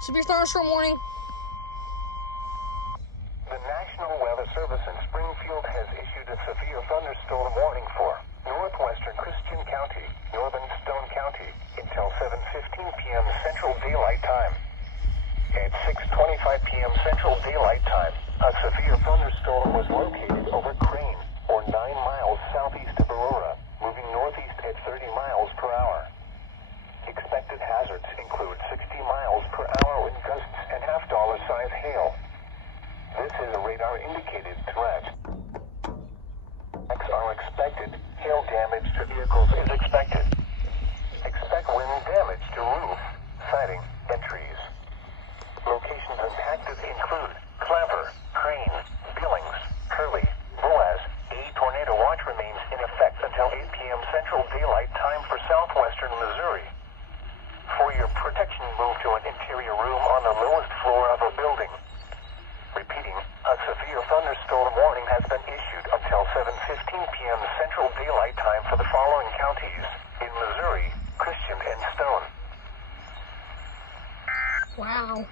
Severe thunderstorm warning. The National Weather Service in Springfield has issued a severe thunderstorm warning for northwestern Christian County, northern Stone County, until 7:15 p.m. Central Daylight Time. At 6:25 p.m. Central Daylight Time, a severe thunderstorm was located over Crane, or 9 miles southeast of Aurora, moving northeast at 30 miles per hour. Expected hazards include 60 miles per hour wind gusts and half-dollar size hail. This is a radar-indicated threat. Attacks are expected. Hail damage to vehicles is expected. Expect wind damage to roof, siding, and trees. Locations impacted include Clapper, Crane, Billings, Curly, Boaz. A tornado watch remains in effect until 8 p.m. Central Daylight Time for southwestern Missouri. For your protection, move to an interior room on the lowest floor of a building. Repeating, a severe thunderstorm warning has been issued until 7:15 p.m. Central Daylight Time for the following counties in Missouri, Christian, and Stone. Wow.